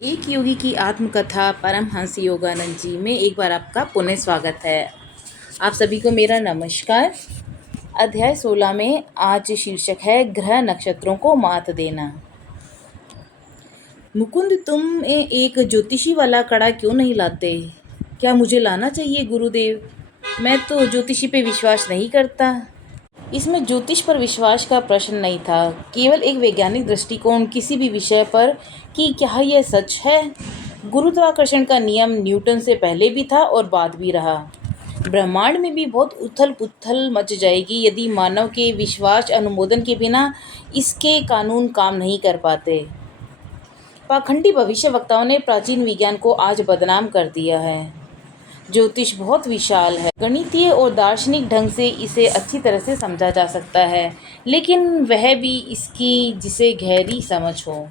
एक योगी की आत्मकथा परमहंस योगानंद जी में एक बार आपका पुनः स्वागत है। आप सभी को मेरा नमस्कार। अध्याय 16 में आज शीर्षक है ग्रह नक्षत्रों को मात देना। मुकुंद, तुम एक ज्योतिषी वाला कड़ा क्यों नहीं लाते? क्या मुझे लाना चाहिए गुरुदेव? मैं तो ज्योतिषी पे विश्वास नहीं करता। इसमें ज्योतिष पर विश्वास का प्रश्न नहीं था, केवल एक वैज्ञानिक दृष्टिकोण किसी भी विषय पर कि क्या यह सच है। गुरुत्वाकर्षण का नियम न्यूटन से पहले भी था और बाद भी रहा। ब्रह्मांड में भी बहुत उथल पुथल मच जाएगी यदि मानव के विश्वास अनुमोदन के बिना इसके कानून काम नहीं कर पाते। पाखंडी भविष्यवक्ताओं ने प्राचीन विज्ञान को आज बदनाम कर दिया है। ज्योतिष बहुत विशाल है, गणितीय और दार्शनिक ढंग से इसे अच्छी तरह से समझा जा सकता है, लेकिन वह भी इसकी जिसे गहरी समझ हो।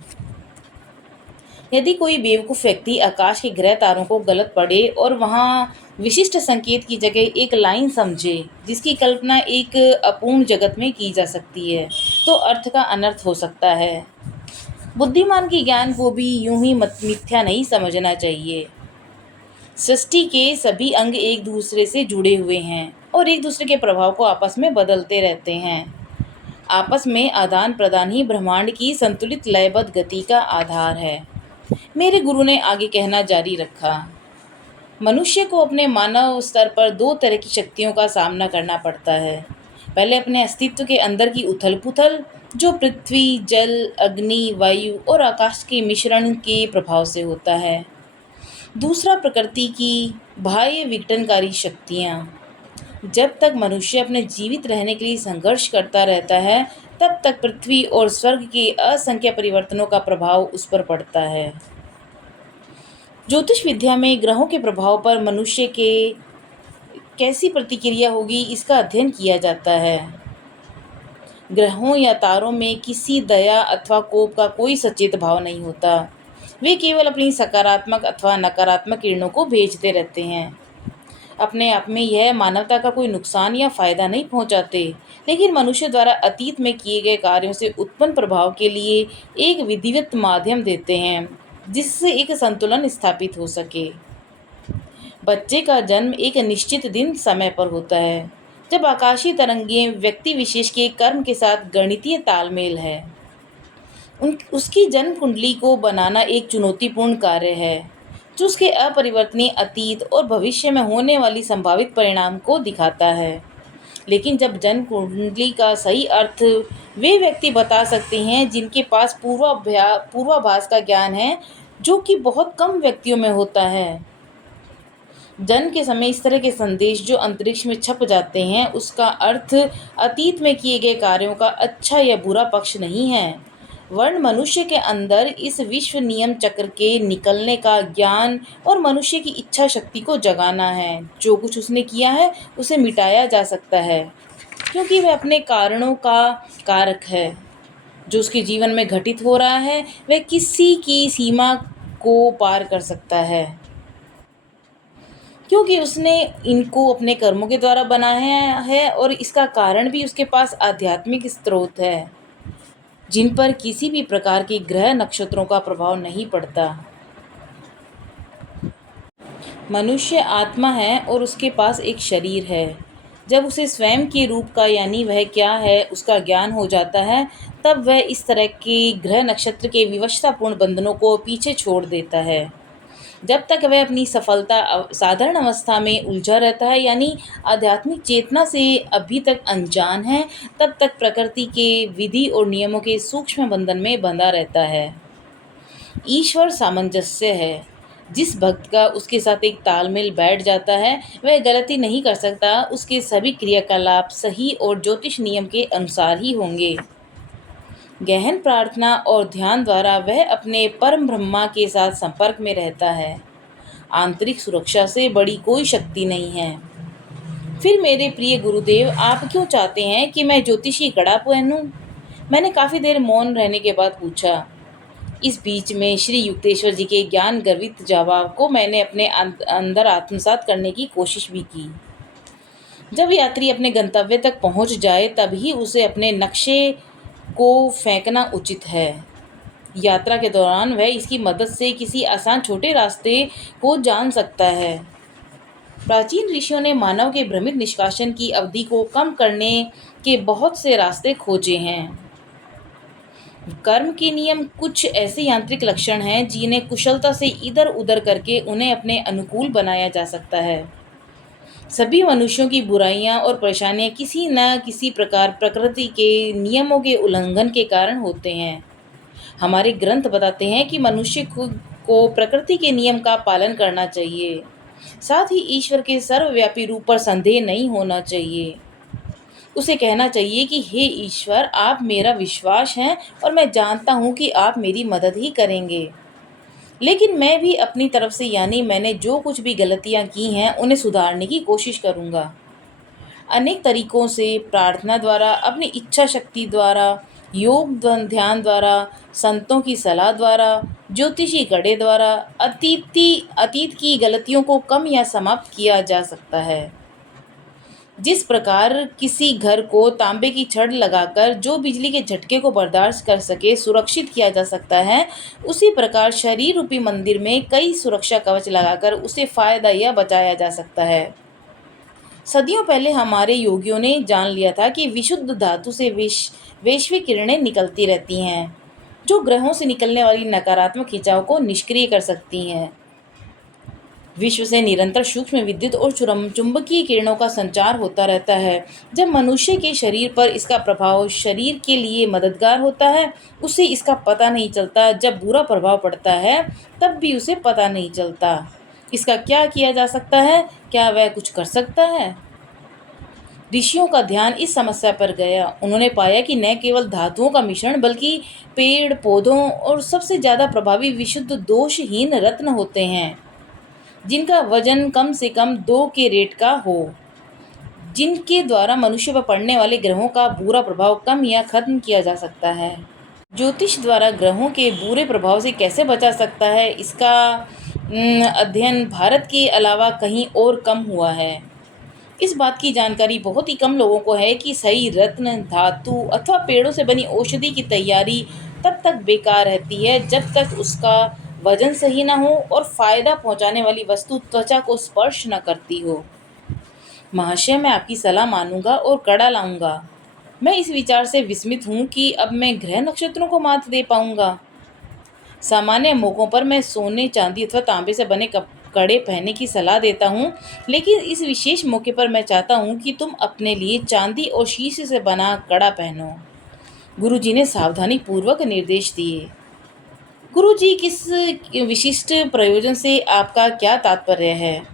यदि कोई बेवकूफ़ व्यक्ति आकाश के ग्रह तारों को गलत पढ़े और वहाँ विशिष्ट संकेत की जगह एक लाइन समझे जिसकी कल्पना एक अपूर्ण जगत में की जा सकती है, तो अर्थ का अनर्थ हो सकता है। बुद्धिमान की ज्ञान को भी यूं ही मिथ्या नहीं समझना चाहिए। सृष्टि के सभी अंग एक दूसरे से जुड़े हुए हैं और एक दूसरे के प्रभाव को आपस में बदलते रहते हैं। आपस में आदान प्रदान ही ब्रह्मांड की संतुलित लयबद्ध गति का आधार है। मेरे गुरु ने आगे कहना जारी रखा, मनुष्य को अपने मानव स्तर पर दो तरह की शक्तियों का सामना करना पड़ता है। पहले अपने अस्तित्व के अंदर की उथल पुथल, जो पृथ्वी, जल, अग्नि, वायु और आकाश के मिश्रण के प्रभाव से होता है। दूसरा प्रकृति की बाह्य विघटनकारी शक्तियाँ। जब तक मनुष्य अपने जीवित रहने के लिए संघर्ष करता रहता है, तब तक पृथ्वी और स्वर्ग के असंख्य परिवर्तनों का प्रभाव उस पर पड़ता है। ज्योतिष विद्या में ग्रहों के प्रभाव पर मनुष्य के कैसी प्रतिक्रिया होगी इसका अध्ययन किया जाता है। ग्रहों या तारों में किसी दया अथवा कोप का कोई सचेत भाव नहीं होता। वे केवल अपनी सकारात्मक अथवा नकारात्मक किरणों को भेजते रहते हैं। अपने आप में यह मानवता का कोई नुकसान या फायदा नहीं पहुंचाते, लेकिन मनुष्य द्वारा अतीत में किए गए कार्यों से उत्पन्न प्रभाव के लिए एक विधिवत माध्यम देते हैं जिससे एक संतुलन स्थापित हो सके। बच्चे का जन्म एक निश्चित दिन समय पर होता है, जब आकाशीय तरंगें व्यक्ति विशेष के कर्म के साथ गणितीय तालमेल है। उसकी जन्म कुंडली को बनाना एक चुनौतीपूर्ण कार्य है जो उसके अपरिवर्तनीय अतीत और भविष्य में होने वाली संभावित परिणाम को दिखाता है। लेकिन जब जन्म कुंडली का सही अर्थ वे व्यक्ति बता सकते हैं जिनके पास पूर्वाभास का ज्ञान है, जो कि बहुत कम व्यक्तियों में होता है। जन्म के समय इस तरह के संदेश जो अंतरिक्ष में छप जाते हैं, उसका अर्थ अतीत में किए गए कार्यों का अच्छा या बुरा पक्ष नहीं है, वर्ण मनुष्य के अंदर इस विश्व नियम चक्र के निकलने का ज्ञान और मनुष्य की इच्छा शक्ति को जगाना है। जो कुछ उसने किया है उसे मिटाया जा सकता है, क्योंकि वह अपने कारणों का कारक है। जो उसके जीवन में घटित हो रहा है वह किसी की सीमा को पार कर सकता है, क्योंकि उसने इनको अपने कर्मों के द्वारा बनाया है और इसका कारण भी उसके पास आध्यात्मिक स्रोत है जिन पर किसी भी प्रकार के ग्रह नक्षत्रों का प्रभाव नहीं पड़ता। मनुष्य आत्मा है और उसके पास एक शरीर है। जब उसे स्वयं के रूप का यानी वह क्या है उसका ज्ञान हो जाता है, तब वह इस तरह के ग्रह नक्षत्र के विवशतापूर्ण बंधनों को पीछे छोड़ देता है। जब तक वह अपनी सफलता साधारण अवस्था में उलझा रहता है, यानी आध्यात्मिक चेतना से अभी तक अनजान है, तब तक प्रकृति के विधि और नियमों के सूक्ष्म बंधन में बंधा रहता है। ईश्वर सामंजस्य है। जिस भक्त का उसके साथ एक तालमेल बैठ जाता है वह गलती नहीं कर सकता। उसके सभी क्रियाकलाप सही और ज्योतिष नियम के अनुसार ही होंगे। गहन प्रार्थना और ध्यान द्वारा वह अपने परम ब्रह्मा के साथ संपर्क में रहता है। आंतरिक सुरक्षा से बड़ी कोई शक्ति नहीं है। फिर मेरे प्रिय गुरुदेव, आप क्यों चाहते हैं कि मैं ज्योतिषी कड़ा पहनूं? मैंने काफ़ी देर मौन रहने के बाद पूछा। इस बीच में श्री युक्तेश्वर जी के ज्ञान गर्वित जवाब को मैंने अपने अंदर आत्मसात करने की कोशिश भी की। जब यात्री अपने गंतव्य तक पहुंच जाए तभी उसे अपने नक्शे को फेंकना उचित है। यात्रा के दौरान वह इसकी मदद से किसी आसान छोटे रास्ते को जान सकता है। प्राचीन ऋषियों ने मानव के भ्रमित निष्कासन की अवधि को कम करने के बहुत से रास्ते खोजे हैं। कर्म के नियम कुछ ऐसे यांत्रिक लक्षण हैं जिन्हें कुशलता से इधर उधर करके उन्हें अपने अनुकूल बनाया जा सकता है। सभी मनुष्यों की बुराइयां और परेशानियां किसी न किसी प्रकार प्रकृति के नियमों के उल्लंघन के कारण होते हैं। हमारे ग्रंथ बताते हैं कि मनुष्य को प्रकृति के नियम का पालन करना चाहिए। साथ ही ईश्वर के सर्वव्यापी रूप पर संदेह नहीं होना चाहिए। उसे कहना चाहिए कि हे ईश्वर, आप मेरा विश्वास हैं और मैं जानता हूँ कि आप मेरी मदद ही करेंगे। लेकिन मैं भी अपनी तरफ से यानी मैंने जो कुछ भी गलतियाँ की हैं उन्हें सुधारने की कोशिश करूँगा। अनेक तरीकों से प्रार्थना द्वारा, अपनी इच्छा शक्ति द्वारा, योग ध्यान द्वारा, संतों की सलाह द्वारा, ज्योतिषी गढ़े द्वारा अतीत की गलतियों को कम या समाप्त किया जा सकता है। जिस प्रकार किसी घर को तांबे की छड़ लगाकर जो बिजली के झटके को बर्दाश्त कर सके सुरक्षित किया जा सकता है, उसी प्रकार शरीर रूपी मंदिर में कई सुरक्षा कवच लगाकर उसे फायदा या बचाया जा सकता है। सदियों पहले हमारे योगियों ने जान लिया था कि विशुद्ध धातु से वैश्विक किरणें निकलती रहती हैं, जो ग्रहों से निकलने वाली नकारात्मक खिंचाव को निष्क्रिय कर सकती हैं। विश्व से निरंतर सूक्ष्म विद्युत और चुंबकीय किरणों का संचार होता रहता है। जब मनुष्य के शरीर पर इसका प्रभाव शरीर के लिए मददगार होता है, उसे इसका पता नहीं चलता। जब बुरा प्रभाव पड़ता है, तब भी उसे पता नहीं चलता। इसका क्या किया जा सकता है? क्या वह कुछ कर सकता है? ऋषियों का ध्यान इस समस्या पर गया। उन्होंने पाया कि न केवल धातुओं का मिश्रण बल्कि पेड़ पौधों और सबसे ज़्यादा प्रभावी विशुद्ध दोषहीन रत्न होते हैं, जिनका वजन कम से कम 2 के रेट का हो, जिनके द्वारा मनुष्य पर पड़ने वाले ग्रहों का बुरा प्रभाव कम या खत्म किया जा सकता है। ज्योतिष द्वारा ग्रहों के बुरे प्रभाव से कैसे बचा सकता है, इसका अध्ययन भारत के अलावा कहीं और कम हुआ है। इस बात की जानकारी बहुत ही कम लोगों को है कि सही रत्न, धातु अथवा पेड़ों से बनी औषधि की तैयारी तब तक बेकार रहती है जब तक उसका वजन सही ना हो और फायदा पहुंचाने वाली वस्तु त्वचा को स्पर्श न करती हो। महाशय, मैं आपकी सलाह मानूंगा और कड़ा लाऊंगा। मैं इस विचार से विस्मित हूँ कि अब मैं ग्रह नक्षत्रों को मात दे पाऊंगा। सामान्य मौक़ों पर मैं सोने, चांदी अथवा तांबे से बने कड़े पहनने की सलाह देता हूँ, लेकिन इस विशेष मौके पर मैं चाहता हूँ कि तुम अपने लिए चांदी और शीशे से बना कड़ा पहनो। गुरुजी ने सावधानी पूर्वक निर्देश दिए। गुरुजी, किस विशिष्ट प्रयोजन से आपका क्या तात्पर्य है?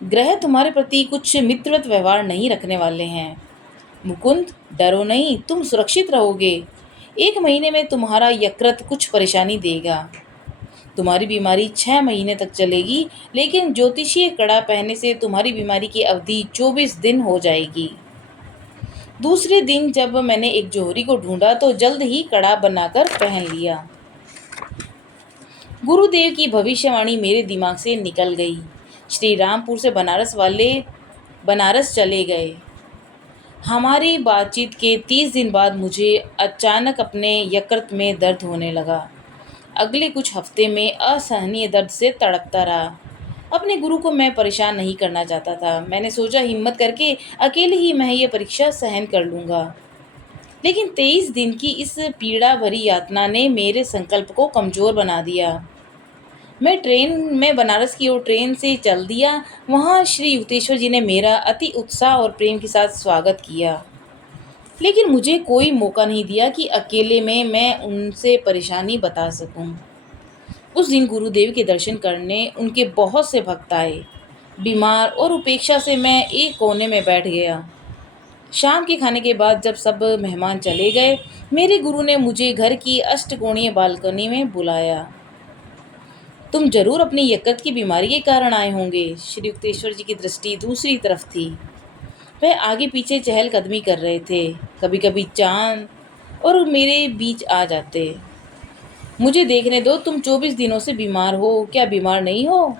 ग्रह तुम्हारे प्रति कुछ मित्रवत व्यवहार नहीं रखने वाले हैं। मुकुंद, डरो नहीं, तुम सुरक्षित रहोगे। 1 महीने में तुम्हारा यकृत कुछ परेशानी देगा। तुम्हारी बीमारी 6 महीने तक चलेगी, लेकिन ज्योतिषीय कड़ा पहनने से तुम्हारी बीमारी की अवधि 24 दिन हो जाएगी। दूसरे दिन जब मैंने एक जौहरी को ढूंढा तो जल्द ही कड़ा बनाकर पहन लिया। गुरुदेव की भविष्यवाणी मेरे दिमाग से निकल गई। श्री रामपुर से बनारस चले गए। हमारी बातचीत के 30 दिन बाद मुझे अचानक अपने यकृत में दर्द होने लगा। अगले कुछ हफ्ते में असहनीय दर्द से तड़पता रहा। अपने गुरु को मैं परेशान नहीं करना चाहता था। मैंने सोचा हिम्मत करके अकेले ही मैं ये परीक्षा सहन कर लूँगा। लेकिन 23 दिन की इस पीड़ा भरी यातना ने मेरे संकल्प को कमज़ोर बना दिया। मैं बनारस की ओर ट्रेन से चल दिया। वहाँ श्री युक्तेश्वर जी ने मेरा अति उत्साह और प्रेम के साथ स्वागत किया, लेकिन मुझे कोई मौका नहीं दिया कि अकेले में मैं उनसे परेशानी बता सकूं। उस दिन गुरुदेव के दर्शन करने उनके बहुत से भक्त आए। बीमार और उपेक्षा से मैं एक कोने में बैठ गया। शाम के खाने के बाद जब सब मेहमान चले गए, मेरे गुरु ने मुझे घर की अष्टकोणीय बालकनी में बुलाया। तुम जरूर अपनी यकृत की बीमारी के कारण आए होंगे। श्री युक्तेश्वर जी की दृष्टि दूसरी तरफ थी। वह आगे पीछे चहलकदमी कर रहे थे। कभी कभी चांद और मेरे बीच आ जाते। मुझे देखने दो, तुम 24 दिनों से बीमार हो, क्या बीमार नहीं हो?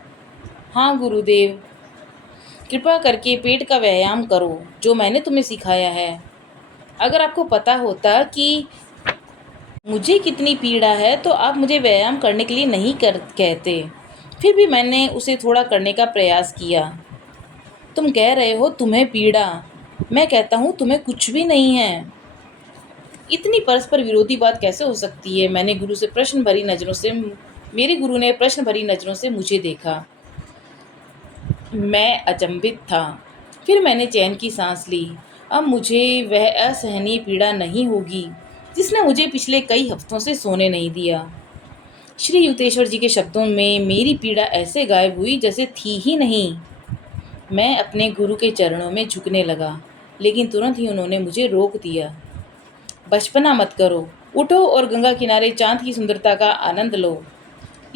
हाँ गुरुदेव। कृपा करके पेट का व्यायाम करो, जो मैंने तुम्हें सिखाया है। अगर आपको पता होता कि मुझे कितनी पीड़ा है तो आप मुझे व्यायाम करने के लिए नहीं कर कहते। फिर भी मैंने उसे थोड़ा करने का प्रयास किया। तुम कह रहे हो तुम्हें पीड़ा, मैं कहता हूँ तुम्हें कुछ भी नहीं है। इतनी परस्पर विरोधी बात कैसे हो सकती है? मेरे गुरु ने प्रश्न भरी नज़रों से मुझे देखा। मैं अचंभित था। फिर मैंने चैन की सांस ली। अब मुझे वह असहनीय पीड़ा नहीं होगी जिसने मुझे पिछले कई हफ्तों से सोने नहीं दिया। श्री युक्तेश्वर जी के शब्दों में मेरी पीड़ा ऐसे गायब हुई जैसे थी ही नहीं। मैं अपने गुरु के चरणों में झुकने लगा, लेकिन तुरंत ही उन्होंने मुझे रोक दिया। बचपना मत करो, उठो और गंगा किनारे चांद की सुंदरता का आनंद लो।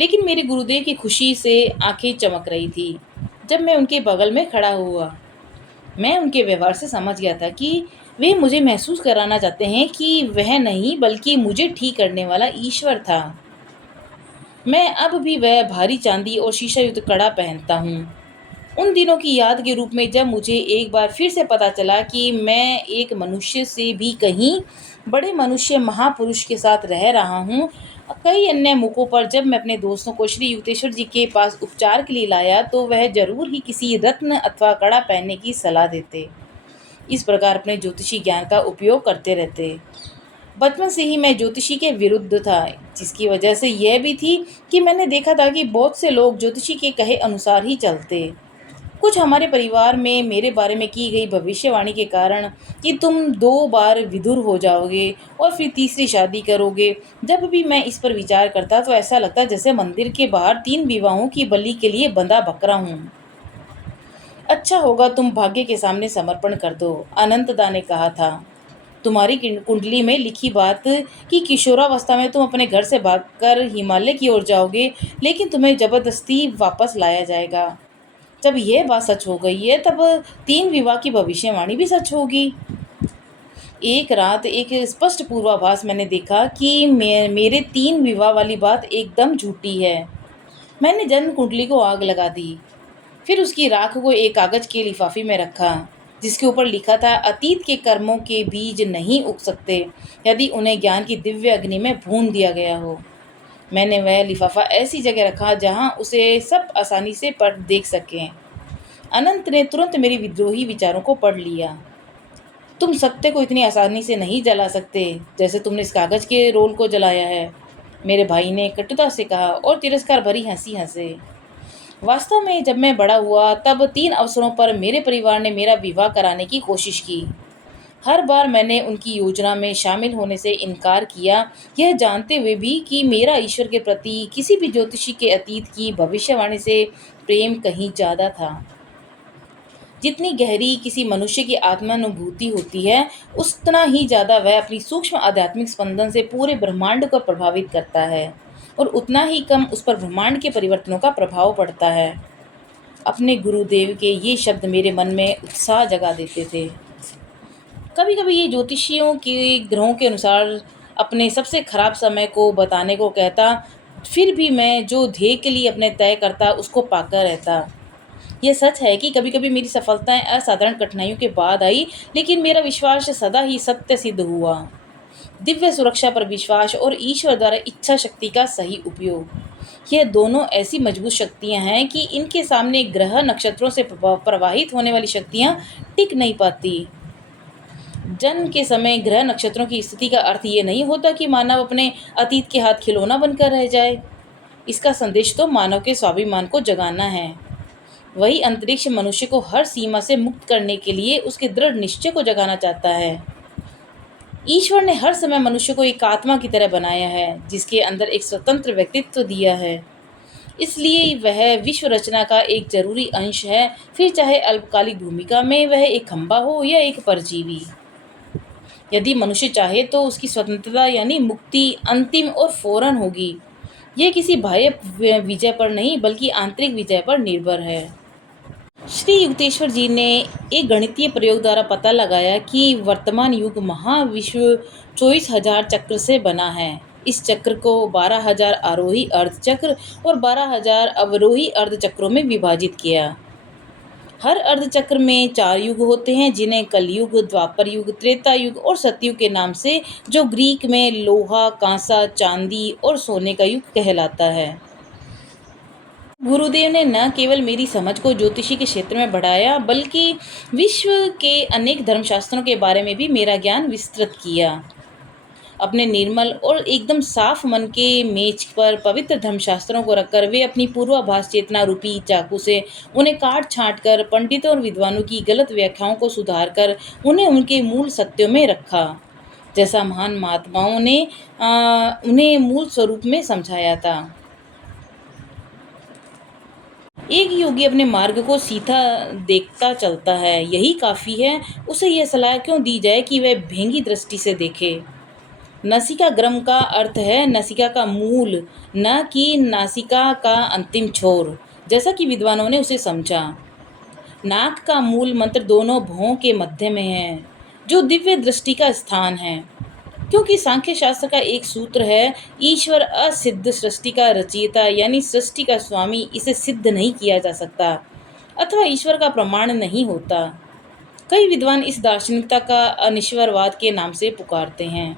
लेकिन मेरे गुरुदेव की खुशी से आंखें चमक रही थी जब मैं उनके बगल में खड़ा हुआ। मैं उनके व्यवहार से समझ गया था कि वे मुझे महसूस कराना चाहते हैं कि वह नहीं बल्कि मुझे ठीक करने वाला ईश्वर था। मैं अब भी वह भारी चांदी और शीशा युक्त कड़ा पहनता हूँ, उन दिनों की याद के रूप में जब मुझे एक बार फिर से पता चला कि मैं एक मनुष्य से भी कहीं बड़े मनुष्य महापुरुष के साथ रह रहा हूँ। कई अन्य मौक़ों पर जब मैं अपने दोस्तों को श्री युक्तेश्वर जी के पास उपचार के लिए लाया तो वह ज़रूर ही किसी रत्न अथवा कड़ा पहनने की सलाह देते। इस प्रकार अपने ज्योतिषी ज्ञान का उपयोग करते रहते। बचपन से ही मैं ज्योतिषी के विरुद्ध था, जिसकी वजह से यह भी थी कि मैंने देखा था कि बहुत से लोग ज्योतिषी के कहे अनुसार ही चलते। कुछ हमारे परिवार में मेरे बारे में की गई भविष्यवाणी के कारण कि तुम 2 बार विधुर हो जाओगे और फिर तीसरी शादी करोगे। जब भी मैं इस पर विचार करता तो ऐसा लगता जैसे मंदिर के बाहर 3 विवाहों की बलि के लिए बंधा बकरा हूँ। अच्छा होगा तुम भाग्य के सामने समर्पण कर दो, अनंतदा ने कहा था। तुम्हारी कुंडली में लिखी बात कि किशोरावस्था में तुम अपने घर से भागकर हिमालय की ओर जाओगे, लेकिन तुम्हें जबरदस्ती वापस लाया जाएगा। जब यह बात सच हो गई है तब 3 विवाह की भविष्यवाणी भी सच होगी। एक रात एक स्पष्ट पूर्वाभास मैंने देखा कि मेरे 3 विवाह वाली बात एकदम झूठी है। मैंने जन्म कुंडली को आग लगा दी। फिर उसकी राख को एक कागज के लिफाफे में रखा, जिसके ऊपर लिखा था अतीत के कर्मों के बीज नहीं उग सकते यदि उन्हें ज्ञान की दिव्य अग्नि में भून दिया गया हो। मैंने वह लिफाफा ऐसी जगह रखा जहां उसे सब आसानी से पढ़ देख सकें। अनंत ने तुरंत मेरे विद्रोही विचारों को पढ़ लिया। तुम सत्य को इतनी आसानी से नहीं जला सकते जैसे तुमने इस कागज के रोल को जलाया है, मेरे भाई ने कटुता से कहा और तिरस्कार भरी हंसी हंसे। वास्तव में जब मैं बड़ा हुआ तब 3 अवसरों पर मेरे परिवार ने मेरा विवाह कराने की कोशिश की। हर बार मैंने उनकी योजना में शामिल होने से इनकार किया, यह जानते हुए भी कि मेरा ईश्वर के प्रति किसी भी ज्योतिषी के अतीत की भविष्यवाणी से प्रेम कहीं ज़्यादा था। जितनी गहरी किसी मनुष्य की आत्मानुभूति होती है, उतना ही ज़्यादा वह अपनी सूक्ष्म आध्यात्मिक स्पंदन से पूरे ब्रह्मांड को प्रभावित करता है और उतना ही कम उस पर ब्रह्मांड के परिवर्तनों का प्रभाव पड़ता है। अपने गुरुदेव के ये शब्द मेरे मन में उत्साह जगा देते थे। कभी कभी ये ज्योतिषियों के ग्रहों के अनुसार अपने सबसे खराब समय को बताने को कहता, फिर भी मैं जो ध्येय के लिए अपने तय करता उसको पाकर रहता। यह सच है कि कभी कभी मेरी सफलताएं असाधारण कठिनाइयों के बाद आई, लेकिन मेरा विश्वास सदा ही सत्य सिद्ध हुआ। दिव्य सुरक्षा पर विश्वास और ईश्वर द्वारा इच्छा शक्ति का सही उपयोग, यह दोनों ऐसी मजबूत शक्तियां हैं कि इनके सामने ग्रह नक्षत्रों से प्रवाहित होने वाली शक्तियां टिक नहीं पाती। जन्म के समय ग्रह नक्षत्रों की स्थिति का अर्थ ये नहीं होता कि मानव अपने अतीत के हाथ खिलौना बनकर रह जाए। इसका संदेश तो मानव के स्वाभिमान को जगाना है। वही अंतरिक्ष मनुष्य को हर सीमा से मुक्त करने के लिए उसके दृढ़ निश्चय को जगाना चाहता है। ईश्वर ने हर समय मनुष्य को एक आत्मा की तरह बनाया है, जिसके अंदर एक स्वतंत्र व्यक्तित्व दिया है। इसलिए वह विश्व रचना का एक जरूरी अंश है, फिर चाहे अल्पकालिक भूमिका में वह एक खंभा हो या एक परजीवी। यदि मनुष्य चाहे तो उसकी स्वतंत्रता यानी मुक्ति अंतिम और फौरन होगी। यह किसी बाह्य विजय पर नहीं बल्कि आंतरिक विजय पर निर्भर है। श्री युक्तेश्वर जी ने एक गणितीय प्रयोग द्वारा पता लगाया कि वर्तमान युग महाविश्व 24,000 चक्र से बना है। इस चक्र को 12,000 आरोही अर्धचक्र और 12,000 अवरोही अर्धचक्रों में विभाजित किया। हर अर्धचक्र में 4 युग होते हैं, जिन्हें कलयुग, द्वापर युग, त्रेता युग और सतयुग के नाम से, जो ग्रीक में लोहा, कांसा, चांदी और सोने का युग कहलाता है। गुरुदेव ने न केवल मेरी समझ को ज्योतिषी के क्षेत्र में बढ़ाया, बल्कि विश्व के अनेक धर्मशास्त्रों के बारे में भी मेरा ज्ञान विस्तृत किया। अपने निर्मल और एकदम साफ मन के मेज पर पवित्र धर्मशास्त्रों को रखकर वे अपनी पूर्वाभास चेतना रूपी चाकू से उन्हें काट छाँट कर पंडितों और विद्वानों की गलत व्याख्याओं को सुधार कर उन्हें उनके मूल सत्यों में रखा, जैसा महान महात्माओं ने उन्हें मूल स्वरूप में समझाया था। एक योगी अपने मार्ग को सीधा देखता चलता है, यही काफ़ी है। उसे यह सलाह क्यों दी जाए कि वह भेंगी दृष्टि से देखे। नासिका ग्रम का अर्थ है नासिका का मूल, न कि नासिका का अंतिम छोर, जैसा कि विद्वानों ने उसे समझा। नाक का मूल मंत्र दोनों भौं के मध्य में है, जो दिव्य दृष्टि का स्थान है। क्योंकि सांख्य शास्त्र का एक सूत्र है, ईश्वर असिद्ध सृष्टि का रचयिता यानी सृष्टि का स्वामी, इसे सिद्ध नहीं किया जा सकता अथवा ईश्वर का प्रमाण नहीं होता। कई विद्वान इस दार्शनिकता का अनिश्वरवाद के नाम से पुकारते हैं।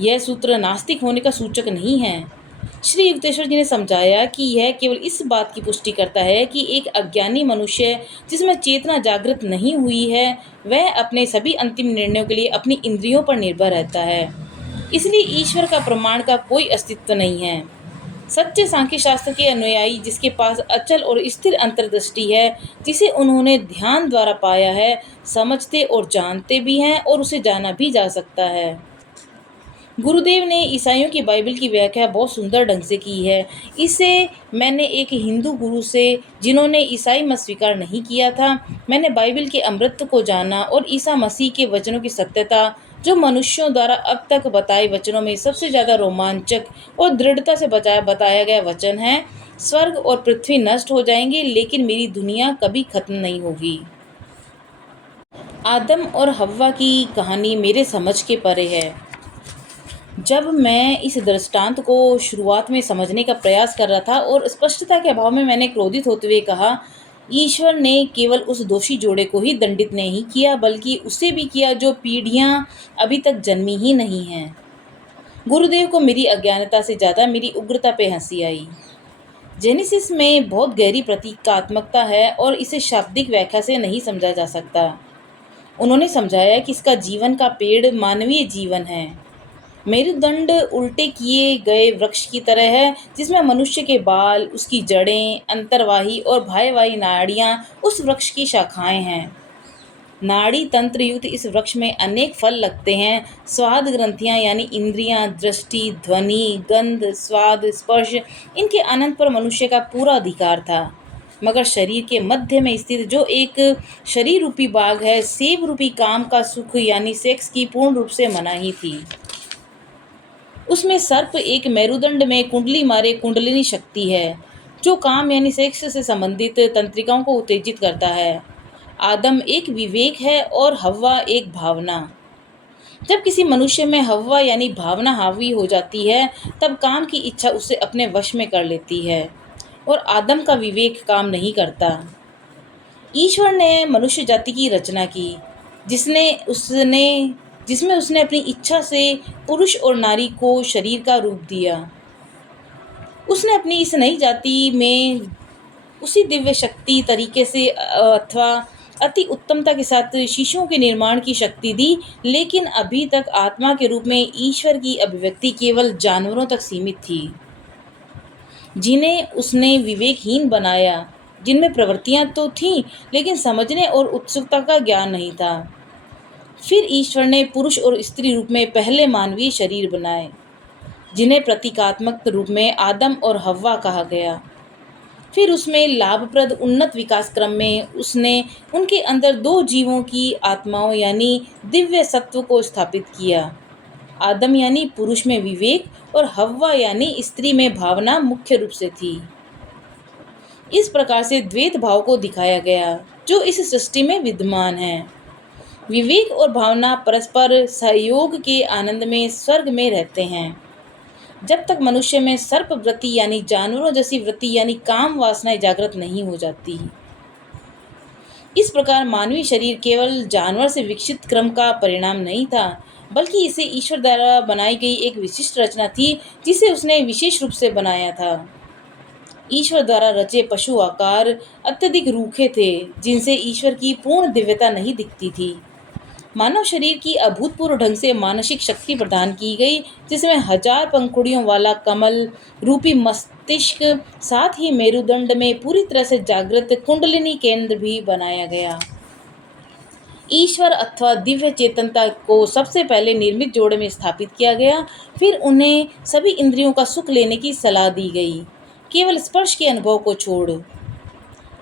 यह सूत्र नास्तिक होने का सूचक नहीं है। श्री युक्तेश्वर जी ने समझाया कि यह केवल इस बात की पुष्टि करता है कि एक अज्ञानी मनुष्य जिसमें चेतना जागृत नहीं हुई है, वह अपने सभी अंतिम निर्णयों के लिए अपनी इंद्रियों पर निर्भर रहता है। इसलिए ईश्वर का प्रमाण का कोई अस्तित्व नहीं है। सच्चे सांख्य शास्त्र के अनुयायी जिसके पास अचल और स्थिर अंतर्दृष्टि है, जिसे उन्होंने ध्यान द्वारा पाया है, समझते और जानते भी हैं और उसे जाना भी जा सकता है। गुरुदेव ने ईसाइयों की बाइबल की व्याख्या बहुत सुंदर ढंग से की है। इसे मैंने एक हिंदू गुरु से, जिन्होंने ईसाई मत स्वीकार नहीं किया था, मैंने बाइबल के अमृत को जाना और ईसा मसीह के वचनों की सत्यता, जो मनुष्यों द्वारा अब तक बताए वचनों में सबसे ज़्यादा रोमांचक और दृढ़ता से बताया गया वचन है, स्वर्ग और पृथ्वी नष्ट हो जाएंगे लेकिन मेरी दुनिया कभी खत्म नहीं होगी। आदम और हव्वा की कहानी मेरे समझ के परे है। जब मैं इस दृष्टांत को शुरुआत में समझने का प्रयास कर रहा था और स्पष्टता के अभाव में मैंने क्रोधित होते हुए कहा, ईश्वर ने केवल उस दोषी जोड़े को ही दंडित नहीं किया, बल्कि उसे भी किया जो पीढ़ियां अभी तक जन्मी ही नहीं हैं। गुरुदेव को मेरी अज्ञानता से ज़्यादा मेरी उग्रता पे हंसी आई। जेनेसिस में बहुत गहरी प्रतीकात्मकता है और इसे शाब्दिक व्याख्या से नहीं समझा जा सकता। उन्होंने समझाया कि इसका जीवन का पेड़ मानवीय जीवन है। मेरुदंड उल्टे किए गए वृक्ष की तरह है, जिसमें मनुष्य के बाल, उसकी जड़ें, अंतर्वाही और बाह्यवाही नाड़ियाँ उस वृक्ष की शाखाएं हैं। नाड़ी तंत्र युक्त इस वृक्ष में अनेक फल लगते हैं। स्वाद ग्रंथियाँ यानी इंद्रियाँ, दृष्टि, ध्वनि, गंध, स्वाद, स्पर्श, इनके आनंद पर मनुष्य का पूरा अधिकार था। मगर शरीर के मध्य में स्थित जो एक शरीर रूपी बाग है, सेब रूपी काम का सुख यानी सेक्स की पूर्ण रूप से मनाही थी। उसमें सर्प एक मेरुदंड में कुंडली मारे कुंडलिनी शक्ति है, जो काम यानी सेक्स से संबंधित तंत्रिकाओं को उत्तेजित करता है। आदम एक विवेक है और हव्वा एक भावना। जब किसी मनुष्य में हव्वा यानी भावना हावी हो जाती है, तब काम की इच्छा उसे अपने वश में कर लेती है और आदम का विवेक काम नहीं करता। ईश्वर ने मनुष्य जाति की रचना की, जिसमें उसने अपनी इच्छा से पुरुष और नारी को शरीर का रूप दिया। उसने अपनी इस नई जाति में उसी दिव्य शक्ति तरीके से अथवा अति उत्तमता के साथ शिशुओं के निर्माण की शक्ति दी, लेकिन अभी तक आत्मा के रूप में ईश्वर की अभिव्यक्ति केवल जानवरों तक सीमित थी, जिन्हें उसने विवेकहीन बनाया, जिनमें प्रवृत्तियां तो थीं लेकिन समझने और उत्सुकता का ज्ञान नहीं था। फिर ईश्वर ने पुरुष और स्त्री रूप में पहले मानवीय शरीर बनाए, जिन्हें प्रतीकात्मक रूप में आदम और हव्वा कहा गया। फिर उसमें लाभप्रद उन्नत विकास क्रम में उसने उनके अंदर दो जीवों की आत्माओं यानी दिव्य सत्व को स्थापित किया। आदम यानी पुरुष में विवेक और हव्वा यानी स्त्री में भावना मुख्य रूप से थी। इस प्रकार से द्वैत भाव को दिखाया गया जो इस सृष्टि में विद्यमान है। विवेक और भावना परस्पर सहयोग के आनंद में स्वर्ग में रहते हैं। जब तक मनुष्य में सर्प वृत्ति यानी जानवरों जैसी वृत्ति यानी काम वासनाएं जागृत नहीं हो जाती। इस प्रकार मानवीय शरीर केवल जानवर से विकसित क्रम का परिणाम नहीं था, बल्कि इसे ईश्वर द्वारा बनाई गई एक विशिष्ट रचना थी, जिसे उसने विशेष रूप से बनाया था। ईश्वर द्वारा रचे पशु आकार अत्यधिक रूखे थे, जिनसे ईश्वर की पूर्ण दिव्यता नहीं दिखती थी। मानव शरीर की अभूतपूर्व ढंग से मानसिक शक्ति प्रदान की गई, जिसमें 1000 पंखुड़ियों वाला कमल रूपी मस्तिष्क, साथ ही मेरुदंड में पूरी तरह से जागृत कुंडलिनी केंद्र भी बनाया गया। ईश्वर अथवा दिव्य चेतनता को सबसे पहले निर्मित जोड़े में स्थापित किया गया, फिर उन्हें सभी इंद्रियों का सुख लेने की सलाह दी गई, केवल स्पर्श के अनुभव को छोड़।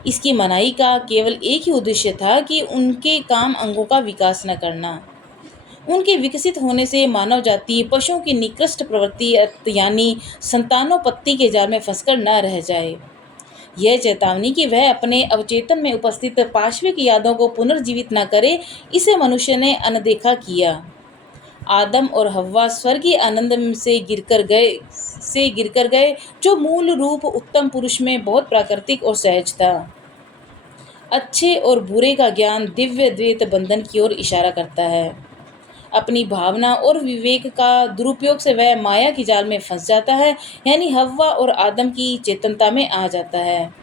इसकी मनाही का केवल एक ही उद्देश्य था कि उनके काम अंगों का विकास न करना। उनके विकसित होने से मानव जाति पशुओं की निकृष्ट प्रवृत्ति यानी संतानोत्पत्ति के जाल में फंसकर न रह जाए। यह चेतावनी कि वह अपने अवचेतन में उपस्थित पाश्विक यादों को पुनर्जीवित न करे, इसे मनुष्य ने अनदेखा किया। आदम और हव्वा स्वर्गीय आनंद से गिरकर गए, जो मूल रूप उत्तम पुरुष में बहुत प्राकृतिक और सहज था। अच्छे और बुरे का ज्ञान दिव्य द्वैत बंधन की ओर इशारा करता है। अपनी भावना और विवेक का दुरुपयोग से वह माया की जाल में फंस जाता है, यानी हव्वा और आदम की चेतनता में आ जाता है।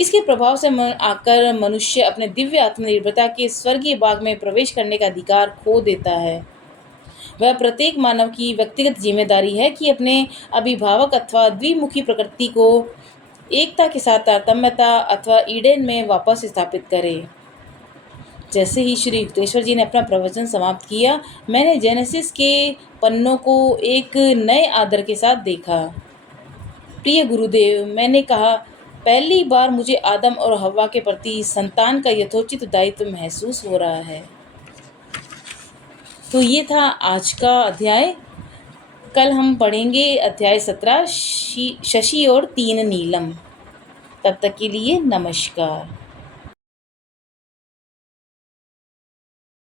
इसके प्रभाव से आकर मनुष्य अपने दिव्य आत्मनिर्भरता के स्वर्गीय बाग में प्रवेश करने का अधिकार खो देता है। वह प्रत्येक मानव की व्यक्तिगत जिम्मेदारी है कि अपने अभिभावक अथवा द्विमुखी प्रकृति को एकता के साथ तारतम्यता अथवा ईडेन में वापस स्थापित करे। जैसे ही श्री युक्तेश्वर जी ने अपना प्रवचन समाप्त किया, मैंने जेनेसिस के पन्नों को एक नए आदर के साथ देखा। प्रिय गुरुदेव, मैंने कहा, पहली बार मुझे आदम और हव्वा के प्रति संतान का यथोचित दायित्व महसूस हो रहा है। तो ये था आज का अध्याय। कल हम पढ़ेंगे अध्याय 17 शशि और 3 नीलम। तब तक के लिए नमस्कार।